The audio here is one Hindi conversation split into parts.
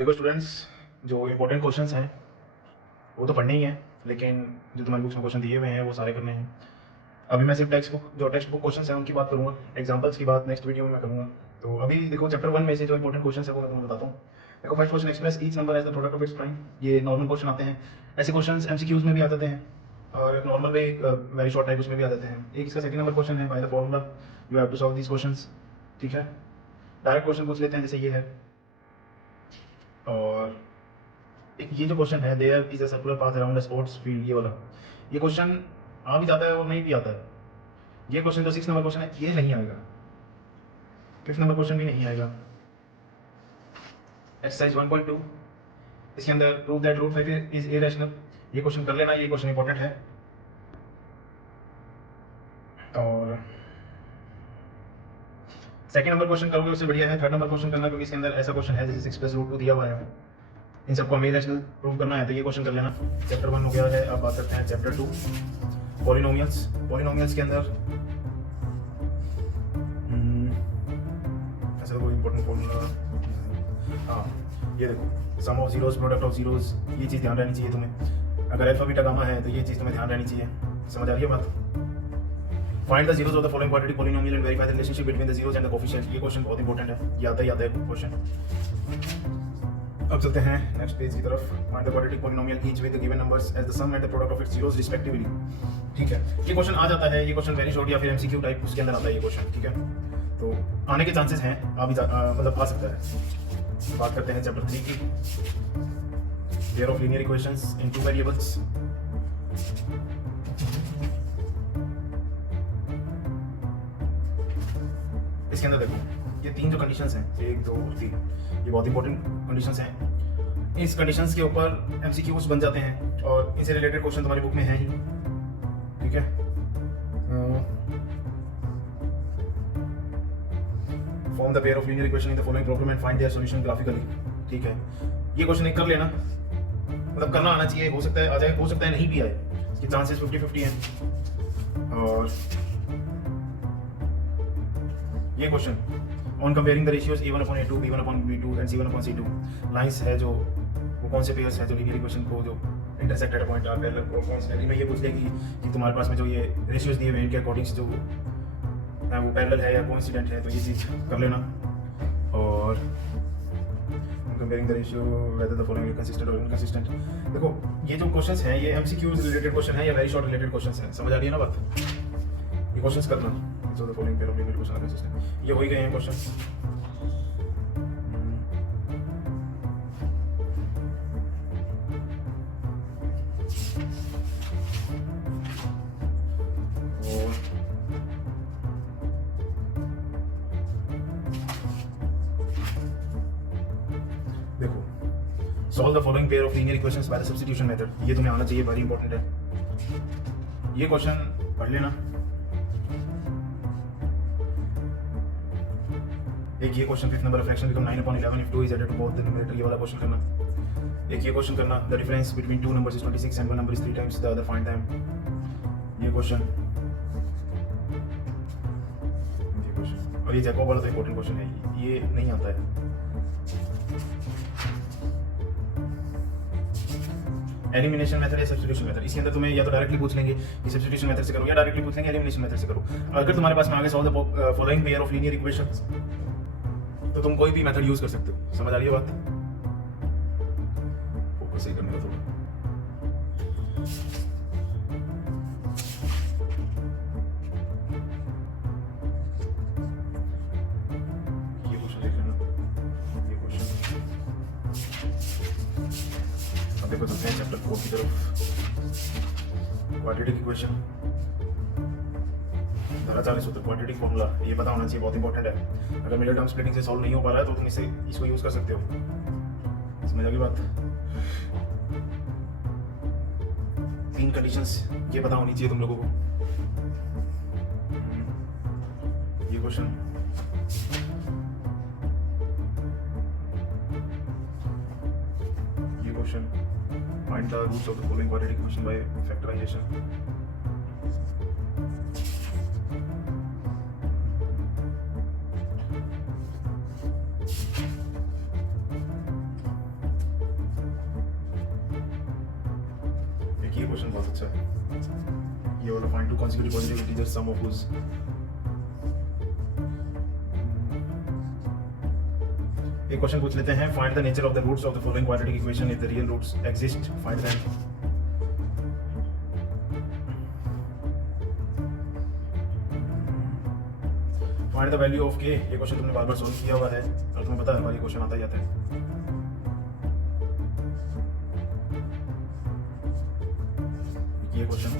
देखो स्टूडेंट्स, जो इंपॉर्टेंट क्वेश्चंस हैं वो तो पढ़ने ही हैं, लेकिन जो तुम्हारी बुक्स में क्वेश्चन दिए हुए हैं वो सारे करने हैं। अभी मैं सिर्फ टेक्स्ट बुक क्वेश्चन हैं उनकी बात करूँगा, एग्जाम्पल्स की बात नेक्स्ट वीडियो में मैं करूँगा। तो अभी देखो चैप्टर 1 में से जो इंपॉर्टेंट क्वेश्चन है वो मैं तुम्हें बताता हूँ। देखो first question, express each number as the product of its prime. ये नॉर्मल क्वेश्चन आते हैं, ऐसे क्वेश्चन एमसीक्यूज में भी आ जाते हैं और नॉर्मल में वेरी शॉर्ट टाइप उसमें भी आ जाते हैं। एक इसका सेकंड नंबर क्वेश्चन है, by the formula you have to solve these questions. ठीक है, डायरेक्ट क्वेश्चन पूछ लेते हैं जैसे ये है। और एक ये जो क्वेश्चन है, there is a circular path around a sports field, ये वाला, ये क्वेश्चन आ भी जाता है और नहीं भी आता है। ये क्वेश्चन जो 6 नंबर क्वेश्चन है ये नहीं आएगा, 5th नंबर क्वेश्चन भी नहीं आएगा। एक्सरसाइज 1.2, इसके अंदर prove that root 5 is irrational, ये क्वेश्चन कर लेना, ये क्वेश्चन इंपॉर्टेंट है। और सेकंड नंबर क्वेश्चन करोगे उससे बढ़िया है थर्ड नंबर क्वेश्चन करना, क्योंकि इसके अंदर ऐसा क्वेश्चन है जैसे 6 + √2 दिया हुआ है, इन सबको हमें इरेशनल प्रूव करना है, तो ये क्वेश्चन कर लेना। चैप्टर 1 हो गया है। अब बात करते हैं चैप्टर 2, पॉलिनोमियल्स। पॉलिनोमियल्स के अंदर ऐसा कोई इंपॉर्टेंट फॉर्मूला, हाँ ये देखो, sum of zeros product of zeros, ये चीज़ ध्यान रहनी चाहिए तुम्हें। अगर अल्फा बीटा गामा है तो ये चीज़ तुम्हें ध्यान रहनी चाहिए। समझ आ रही है बात? Find the zeros of the following quadratic polynomial and verify the relationship between the zeros and the coefficient. ये क्वेश्चन बहुत इंपॉर्टेंट है, ये आता ही आता है क्वेश्चन। अब चलते हैं नेक्स्ट पेज की तरफ। Find the quadratic polynomial each with the given numbers as the sum and the product of its zeros respectively. ठीक है, ये क्वेश्चन आ जाता है, ये क्वेश्चन वेरी शॉर्ट या फिर एमसीक्यू टाइप उसके अंदर आता है ये क्वेश्चन। ठीक है, तो आने के चांसेस हैं, मतलब आ सकता है। बात करते हैं चैप्टर 3 की, pair of linear equations in 2 variables. इसके अंदर देखो ये 3 जो कंडीशंस हैं, 1 2 और 3, ये बहुत इंपॉर्टेंट कंडीशंस हैं। इस कंडीशंस के ऊपर एमसीक्यूज बन जाते हैं और इनसे रिलेटेड क्वेश्चन तुम्हारी बुक में है ही। ठीक है, form the pair of linear equation in the following problem and find their solution graphically. ठीक है, ये क्वेश्चन एक कर लेना, मतलब करना आना चाहिए, हो सकता है आ जाए, हो सकता है नहीं भी आए, इसके चांसेस 50-50 हैं। और ये question on comparing the ratios a1/a2, b1/b2 and c1/c2, lines है जो वो कौन से पेयर्स हैं जो लीनियर इक्वेशन को जो intersected point are parallel coincidentally में ये पूछ लेगी कि तुम्हारे पास में जो ये रेशियोज दिए हुए हैं इनके अकॉर्डिंग से जो है वो पैरेलल है या कोइंसिडेंट है, तो ये चीज़ कर लेना। और comparing the ratio whether the following consistent और इनकंसिस्टेंट। देखो ये जो क्वेश्चंस हैं ये एमसीक्यूज रिलेटेड क्वेश्चन है या वेरी शॉर्ट रिलेटेड क्वेश्चंस हैं, समझ आ रही है ना बात? ये क्वेश्चंस करना, जो the following pair of linear equation are consistent, ये हो ही गए हैं क्वेश्चन। देखो solve the following pair of linear equations by the substitution method, ये तुम्हें आना चाहिए, वेरी इंपॉर्टेंट है। ये क्वेश्चन पढ़ लेना। एक ये question, fifth number fraction become 9/11 if 2 is added to both the numerator, ये वाला क्वेश्चन करना। एक ये क्वेश्चन करना, the difference between 2 numbers is 26 and one number is 3 times the other, find them। ये क्वेश्चन और ये जैकब वाला तो इंपॉर्टेंट क्वेश्चन है, ये नहीं आता है। एलिमिनेशन मेथड या सब्स्टिट्यूशन मेथड, इसके अंदर तुम्हें या तो डायरेक्टली पूछ लेंगे कि सब्स्टिट्यूशन मेथड से करो या डायरेक्टली पूछ लेंगे एलिमिनेशन मेथड से करो। अगर तुम्हारे पास में आगे solve the following pair of linear equations, तो तुम कोई भी मेथड यूज कर सकते हो। समझ आ रही है बात? फोकस ही करने का थोड़ा। ये क्वेश्चन देख लेना, ये क्वेश्चन। अब देखो चलते हैं चैप्टर 4 की तरफ, क्वाड्रेटिक इक्वेशन, धराचार्य सूत्र, क्वाड्रेटिक फॉर्मूला, ये पता होना चाहिए, बहुत इंपॉर्टेंट है। अगर मिडिल टर्म स्प्लिटिंग से सॉल्व नहीं हो पा रहा है तो तुम इसको यूज कर सकते हो। समझ आ गई बात? 3 कंडीशंस ये पता होनी चाहिए तुम लोगों को। ये क्वेश्चन, ये question, find the roots of the following quadratic equation by factorisation. ये क्वेश्चन बहुत अच्छा है, ये वाला find two consecutive positive integers sum of whose। एक क्वेश्चन पूछ लेते हैं, find the nature of the roots of the following quadratic equation if the real roots exist, find them. Find the value of K, ये क्वेश्चन तुमने बार बार सॉल्व किया हुआ है और तुम्हें पता है हमारी क्वेश्चन आता ही आता है। ये क्वेश्चन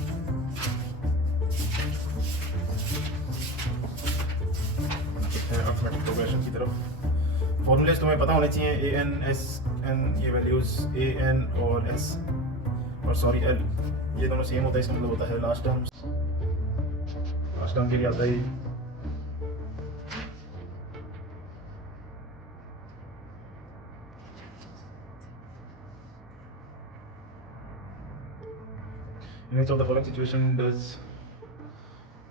अर्थमेटिक प्रोग्रेशन की तरफ। फॉर्मूलेस तुम्हें पता होने चाहिए, ए एन एस एन, ये वैल्यूज ए एन और एस और सॉरी एल, ये दोनों सेम होता है, इसका मतलब होता है लास्ट टर्म के लिए आता है in which of the following situation does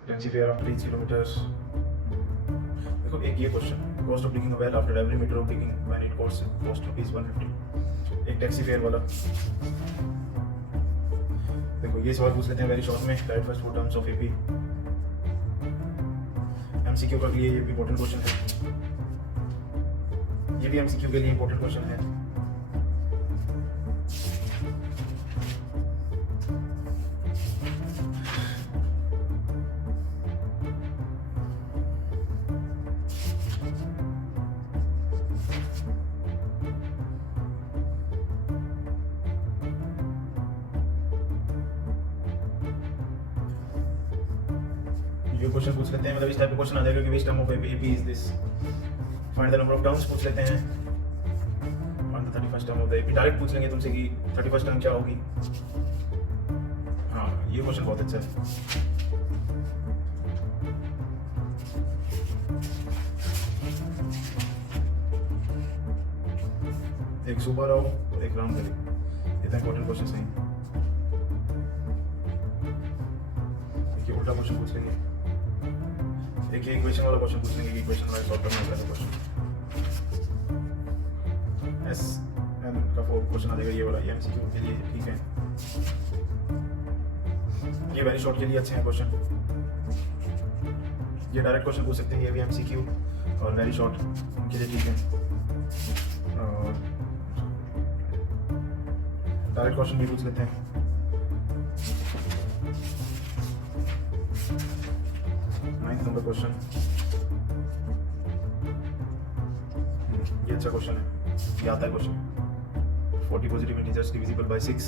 taxi fare after each kilometers। देखो एक ये question, cost of digging a well after every meter of digging when it cost ₹150, एक टैक्सी फेयर वाला। देखो ये सवाल पूछ लेते हैं वेरी शॉर्ट में, right first 4 terms of AP. MCQ के लिए ये भी इंपॉर्टेंट क्वेश्चन है, ये भी एमसीक्यू के लिए इंपॉर्टेंट क्वेश्चन है। ये क्वेश्चन पूछ लेते हैं, मतलब इस टाइप का क्वेश्चन आ जाएगा कि which term of AP is this, find the number of terms पूछ लेते हैं, find the 31st term of the AP. Direct पूछ लेंगे तुमसे कि 31st टर्म क्या होगी। हाँ ये क्वेश्चन बहुत अच्छा है। एक सुपर आओ और एक राउंड करें, इतना इंपॉर्टेंट क्वेश्चन है। देखिए उल्टा क्वेश्चन पूछ लेंगे, देखिए इक्वेशन वाला क्वेश्चन पूछ लेंगे, इक्वेशन वाला सॉल्व करना है क्वेश्चन। एस एन का क्वेश्चन आ जाएगा ये वाला, ये एमसीक्यू के लिए ठीक है, ये वेरी शॉर्ट के लिए अच्छे हैं क्वेश्चन। ये डायरेक्ट क्वेश्चन पूछ सकते हैं, ये भी एमसीक्यू और वेरी शॉर्ट उनके लिए ठीक है। और डायरेक्ट क्वेश्चन भी पूछ लेते हैं। नंबर क्वेश्चन, ये अच्छा क्वेश्चन है, ये आता है question. 40 positive integers divisible by 6,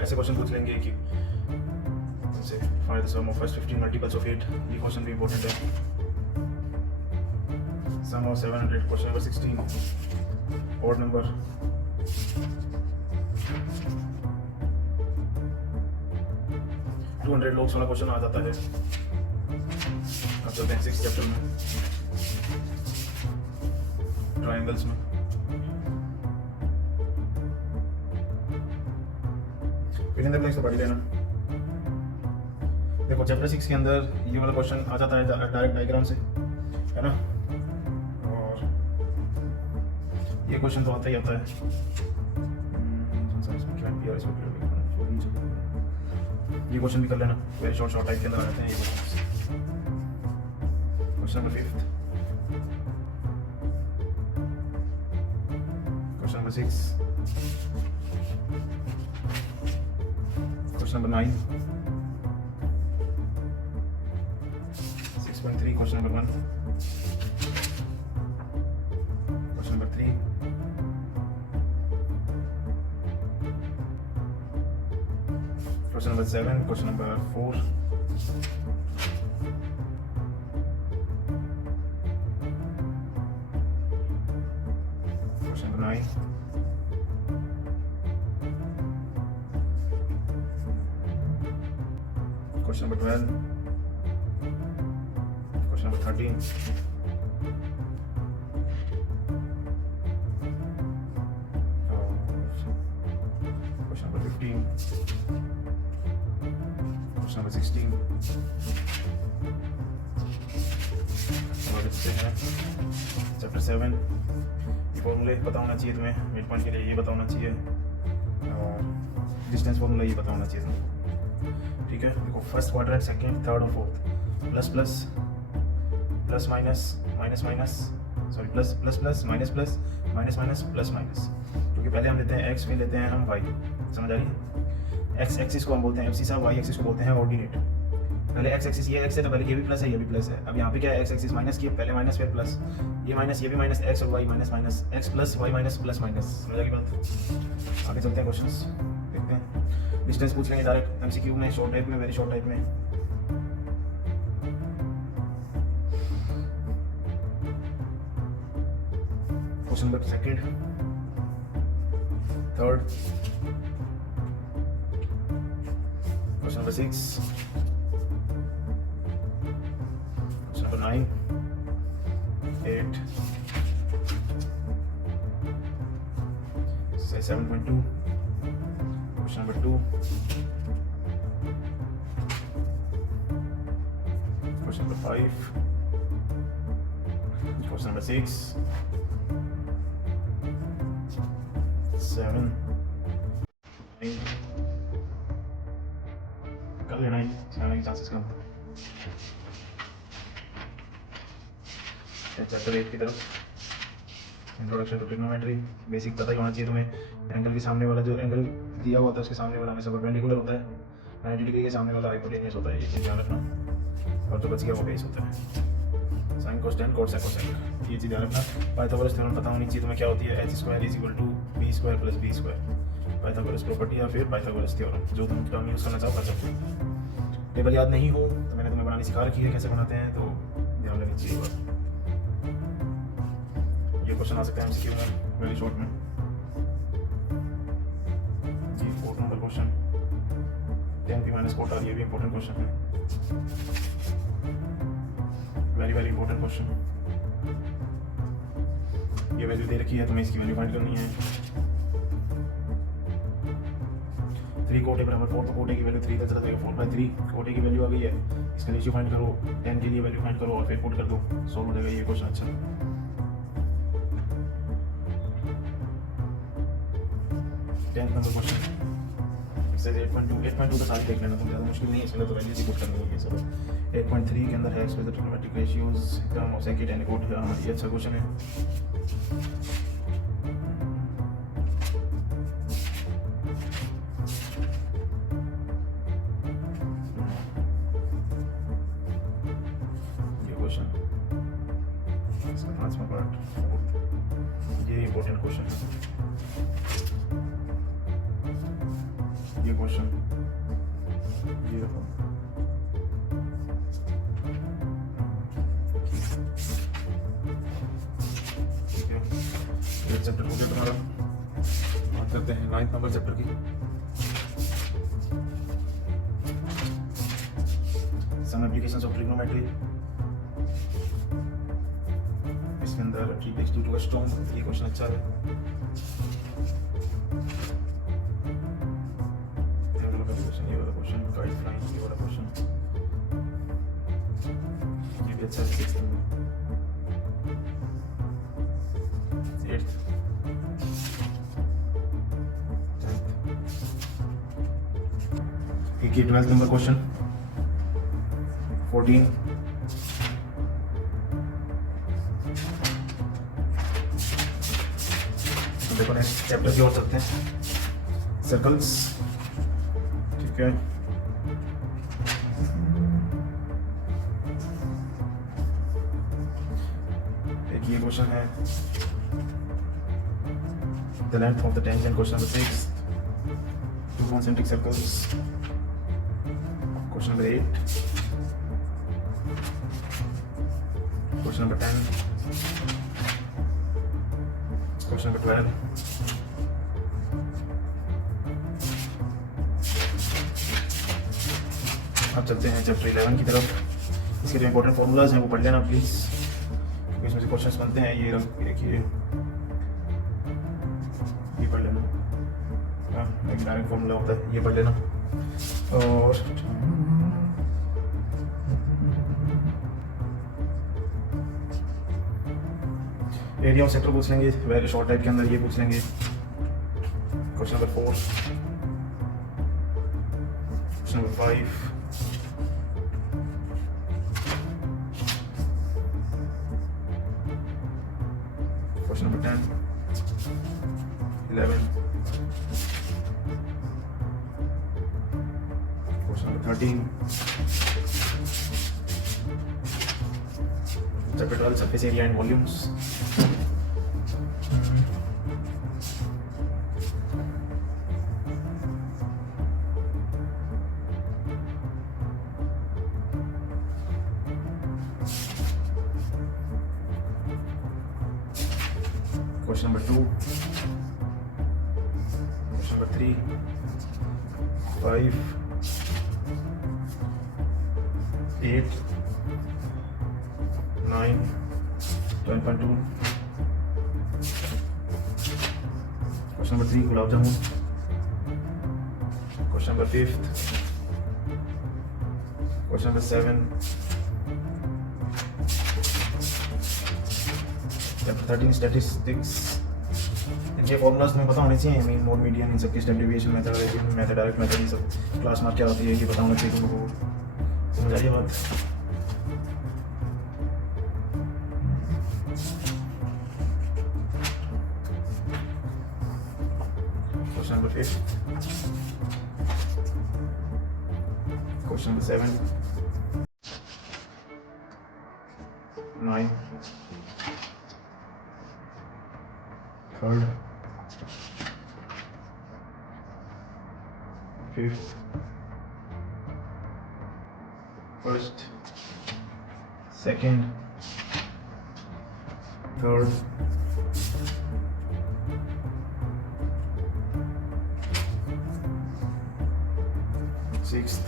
ऐसे क्वेश्चन पूछ लेंगे कि find the sum of first 15 multiples of 8, ये क्वेश्चन भी इंपॉर्टेंट है। Sum of 700, question number 16, odd number. $200 लोग वाला क्वेश्चन आ जाता है। अब चलते हैं 6th चैप्टर में, ट्रायंगल्स में। फिल इन द ब्लैंक्स तो पढ़ ही लेना। देखो चैप्टर 6 के अंदर ये वाला क्वेश्चन आ जाता है डायरेक्ट डायग्राम से, है ना, और ये क्वेश्चन तो आता ही आता है। ये क्वेश्चन भी कर लेना, वेरी शॉर्ट टाइप के अंदर आ जाते हैं ये question. Question number 5, question number 6, question number 9, 6.3, question number 1, question number 3, question number 7, question number 4, question number 9, question number 12, question number 13, question number 15, question number 16। Chapter 7, फॉर्मूले पता होना चाहिए तुम्हें, मिड पॉइंट के लिए ये पता होना चाहिए। और डिस्टेंस फॉर्मूला ये पता होना चाहिए तुमको, ठीक है। देखो फर्स्ट क्वाड्रेंट, सेकंड, थर्ड और fourth, plus plus plus minus minus minus, sorry plus plus plus minus plus minus minus plus minus, क्योंकि पहले हम लेते हैं एक्स, फिर लेते हैं हम वाई, समझ आ रही है। एक्स एक्सिस को हम बोलते हैं एब्सिसा, वाई एक्सिस को बोलते हैं ऑर्डिनेट। पहले एक्स एक्सिस ये एक्स है तो पहले ये भी प्लस है ये भी प्लस है। अब यहाँ पे क्या है, एक्स एक्सिस माइनस की, पहले माइनस फिर प्लस, ये माइनस ये भी माइनस, एक्स और Y minus minus, X plus Y minus plus minus, समझ आ गई बात। आगे चलते हैं, क्वेश्चंस देखते हैं। डिस्टेंस पूछ लेंगे डायरेक्ट एमसीक्यू में, शॉर्ट टाइप में, वेरी शॉर्ट टाइप में। Question number second, third, question number 6, question number 9, 8, 7.2, question number 2, question number 5, question number 6, 7, 9, कर लेना ही, आने के चांसेस कम। चैप्टर 8 की तरफ, इंट्रोडक्शन टू ट्रिग्नोमेट्री। बेसिक पता ही होना चाहिए तुम्हें, एंगल के सामने वाला जो एंगल दिया हुआ था उसके सामने वाला हमेशा परपेंडिकुलर होता है, 90 डिग्री के सामने वाला हाइपोटेन्यूस होता है, ये चीज़ ध्यान रखना। और जो बच गया वो बेस होता है, साइन कोसेक कोसेक कोसेक, ये चीज़ ध्यान रखना। पाइथागोरस थ्योरम पता होनी चाहिए तुम्हें, क्या होती है, h² = b² + b², Pythagoras property या फिर पाइथागोरस थ्योरम, जो तुम टर्म यूज़ करना चाहो कर सकते हो। टेबल याद नहीं हो तो मैंने तुम्हें बनानी सिखा रखी है कैसे बनाते हैं, तो ध्यान रखनी चाहिए बात। ये क्वेश्चन आ सकता है एमसीक्यू में, वेरी शॉर्ट में। जी 4 नंबर क्वेश्चन, 10p - कोटा, ये भी इंपॉर्टेंट क्वेश्चन है, वेरी वेरी इंपॉर्टेंट क्वेश्चन। ये वैल्यू दे रखी है, तुम्हें इसकी वैल्यू फाइंड करनी है। 3 कोटे बराबर 4, तो कोटे की वैल्यू 3 तक चला जाएगा, 4/3 कोटे की वैल्यू आ गई है। इसका रेशियो फाइंड करो, 10 के लिए वैल्यू फाइंड करो और फिर पुट कर दो, सॉल्व हो जाएगा ये क्वेश्चन। अच्छा 10th नंबर क्वेश्चन, एक्सरसाइज 8.2 तो सारी देख लेना तुम, ज़्यादा मुश्किल नहीं है, इसमें तो वैल्यू ही पुट करनी है सब। 8.3 के अंदर है X with trigonometric ratios, term of second and cot, ये अच्छा क्वेश्चन है। ये क्वेश्चन इसका 5वां पार्ट, ये इंपॉर्टेंट क्वेश्चन है। ये क्वेश्चन ये रखो, ठीक है। ये चैप्टर हो गया तुम्हारा। बात करते हैं 9th नंबर चैप्टर की, सम एप्लीकेशंस ऑफ ट्रिग्नोमेट्री। इसके अंदर t = 2 टू a स्टोन, ये क्वेश्चन अच्छा है। ये वाला क्वेश्चन, गाइड फ्लाइन, ये वाला क्वेश्चन, ये भी अच्छा है। 6th में, 8th, 10th, एक 12th नंबर क्वेश्चन, 14, देखो नेक्स्ट चैप्टर की ओर चलते हैं, सर्कल्स, ठीक है। एक ये क्वेश्चन है, the length of the tangent, question number 6, 2 concentric circles, question number 8, question number 10, question number 12, अब चलते हैं चैप्टर 11 की तरफ। इसके जो इंपॉर्टेंट फॉर्मूलाज हैं वो पढ़ लेना प्लीज़, क्योंकि इसमें से क्वेश्चंस बनते हैं। ये देखिए, ये पढ़ लेना, एक डायरेक्ट फॉर्मूला होता है, ये पढ़ लेना। और एरिया ऑफ सेक्टर पूछ लेंगे, वेरी शॉर्ट टाइप के अंदर ये पूछ लेंगे। Question number 4, Question number 5. Question number 10. 11. Question number 13. Chapter 12, surface area and volumes. Question number 2. Question number 3. 5. 8. 9. 12.2. Question number 3, gulab jamun. Question number 5th. Question number 7. Chapter 13, statistics. इनके फॉर्मूलाज तुम्हें पता होने चाहिए, मीन मोड मीडियन इन सबकी step deviation method direct method ये सब क्लास मार्क क्या होती है ये पता होना चाहिए तुम लोगों को। समझ आ रही है बात? Question number 5. Question number 7. 9. 3rd. 5th. 1st. 2nd. 3rd. 6th.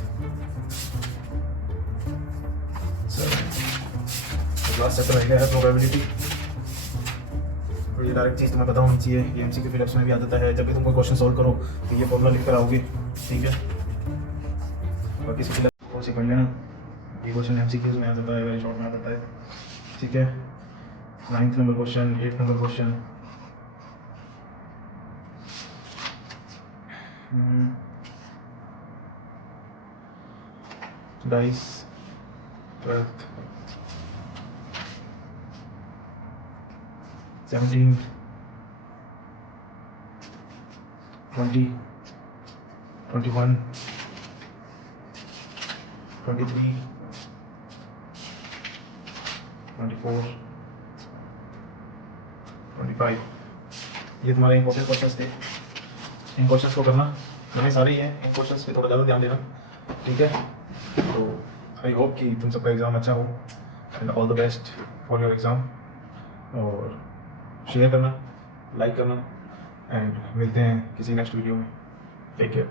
7th. Last chapter रह गया है प्रोबेबिलिटी। और ये डायरेक्ट चीज़ तुम्हें पता होनी चाहिए, ये एमसीक्यू फिलअप्स में भी आ जाता है। जब भी तुम कोई क्वेश्चन सॉल्व करो तो ये फॉर्मूला लिख कर आओगे, ठीक है। बाकी से फिलअप को पढ़ लेना, ये क्वेश्चन एमसीक्यूज में आ जाता है, वेरी शॉर्ट में आ जाता है, ठीक है। 9th number question, 8th number question, dice, 12th, 17, 20, 21, 23, 24, 25। ये तुम्हारे इंपॉर्टेंट क्वेश्चंस थे, इन क्वेश्चंस को करना, मैंने सारे ही हैं, इन क्वेश्चंस पे थोड़ा ज़्यादा ध्यान देना, ठीक है। तो आई होप कि तुम सबका एग्ज़ाम अच्छा हो and all the best for your exam. और शेयर करना, लाइक करना एंड मिलते हैं किसी नेक्स्ट वीडियो में। Take care.